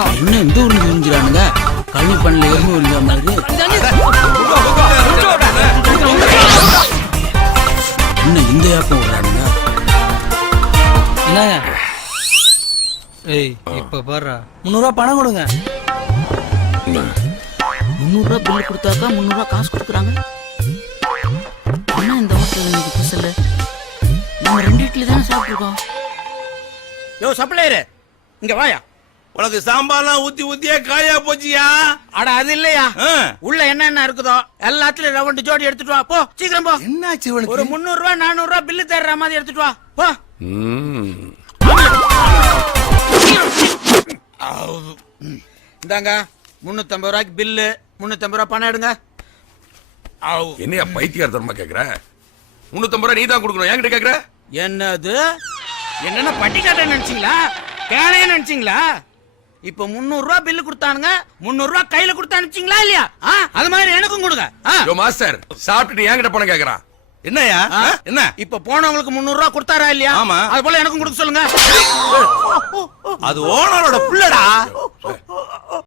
இன்னும் இந்த ஊர்ல தெரிஞ்சிடானுங்க கல்வி பண்ணல எருமை உரிஞ்ச மாதிரி இன்னும் இந்த ஏப்பம் விடுறானுங்க. என்னங்க ஏய் இப்ப பாரு 300 ரூபா பணம் கொடுங்க. 300 ரூபா பில்லு கொடுத்தாக்கா 300 ரூபா காசு கொடுக்குறாங்க. என்ன இந்த ஹோட்டல் இன்னைக்கு பசல நம்ம 2 இட்லி தானே சாப்பிட்டுருக்கோம். யோ சப்ளையர் இங்க வாயா. உனக்கு சாம்பார்லாம் ஊத்தி ஊத்தியே காயா போச்சியா? அட அது இல்லையா, உள்ள என்னென்ன இருக்குதோ எல்லாத்துலயும் ரவுண்டு ஜோடி எடுத்துட்டு வா. போ சீக்கிரம் போ. என்னாச்சு ஒரு 300 ரூபா 400 ரூபா பில்லு தர்ற மாதிரி எடுத்துட்டு வா. போ. இந்தாங்க 350 ரூபாய்க்கு பில்லு. 350 ரூபா பணம் எடுங்க. என்னையா பைத்தியார்த்தனமா கேக்குற? 350 ரூபா நீ தான் கொடுக்கணும், என்கிட்ட கேக்குற? என்னது என்னன்னா பட்டிக்காட்ட நினைச்சீங்களா, கேளைய நினைச்சீங்களா? இப்ப 300 ரூபா பில்லு கொடுத்தானுங்க, 300 ரூபா கையில கொடுத்து அனுப்பிச்சீங்களா இல்லையா? அது மாதிரி எனக்கும் கொடுங்க. யோ மாஸ்டர், சாப்பிட்டுட்டு என்கிட்ட பணம் கேக்குறான். என்னையா என்ன? இப்ப போனவங்களுக்கு 300 ரூபா கொடுத்தாரா இல்லையா? ஆமா. அது போல எனக்கும் கொடுக்க சொல்லுங்க. அது ஓனரோட புள்ளடா.